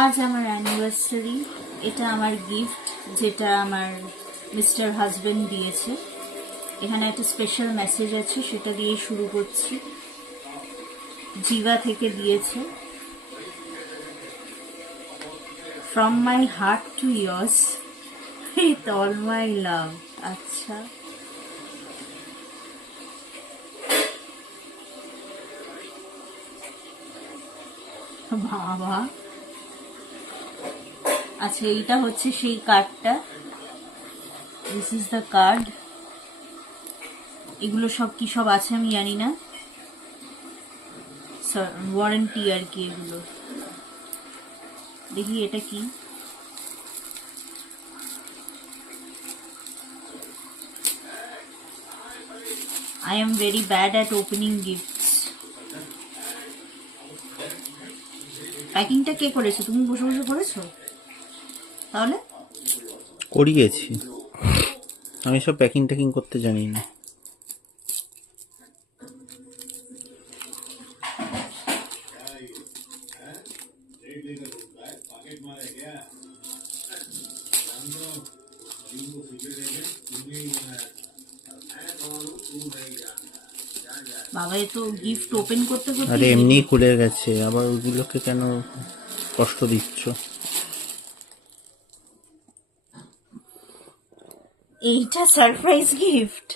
আজ আমার অ্যানিভার্সারি। এটা আমার গিফট, যেটা আমার মিস্টার হাজবেন্ড দিয়েছে। এখানে একটা স্পেশাল মেসেজ আছে, সেটা দিয়ে শুরু করছি। জিভা থেকে দিয়েছে, from my heart to yours with all my love. আচ্ছা, বাবা। আচ্ছা, এইটা হচ্ছে সেই কার্ডটা। This is the card. এগুলো সব কি সব আছে আমি জানি না, ওয়ারেন্টি আর কি এগুলো। দেখি এটা কি। I am very bad at opening gifts. প্যাকিংটা কে করেছে? তুমি বসে বসে করেছো? তাহলে করিয়েছি আমি, সব প্যাকিং ট্যাকিং করতে জানি না। বাবা, এ তো গিফট ওপেন করতে করতে। আরে এমনি খুলে গেছে, আবার ওইগুলোকে কেন কষ্ট দিচ্ছ? এইটা সারপ্রাইজ গিফট?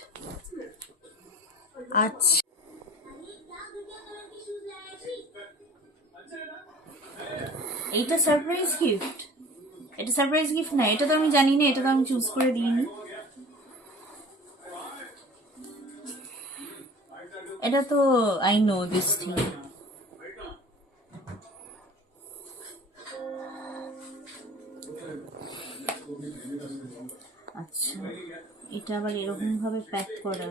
আচ্ছা, এইটা সারপ্রাইজ গিফট? এটা সারপ্রাইজ গিফট না, এটা তো আমি জানি না, এটা তো আমি চুজ করে দিইনি। এটা তো আই নো দিস থিং। আচ্ছা, এটা আবার এরকম ভাবে প্যাক করা।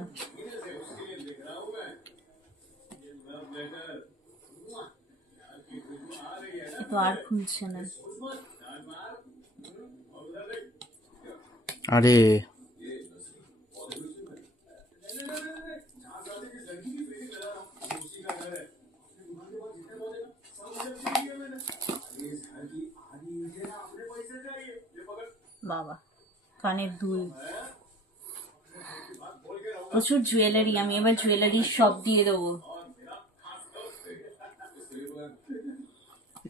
তো আর খুলছে না। আরে বাবা, কানের দুল, প্রচুর জুয়েলারি। আমি এবার জুয়েলারি সব দিয়ে দেবো।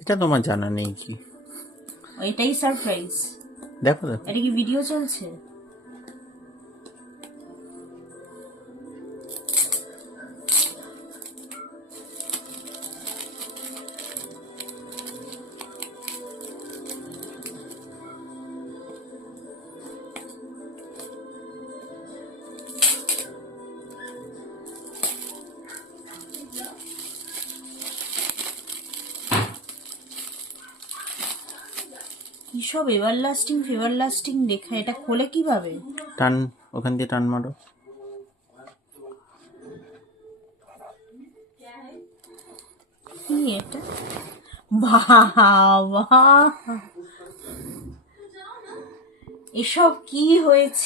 এটা তোমার জানা নেই কি? এটাই সারপ্রাইজ। দেখো দেখো, এটা কি ভিডিও চলছে? কিসব এভার লাস্টিং ফেভার লাস্টিং লেখা, এটা খোলে কিভাবে? টান, ওখান দিয়ে টান মারো। কি এটা? বাবা, এসব কি হয়েছে?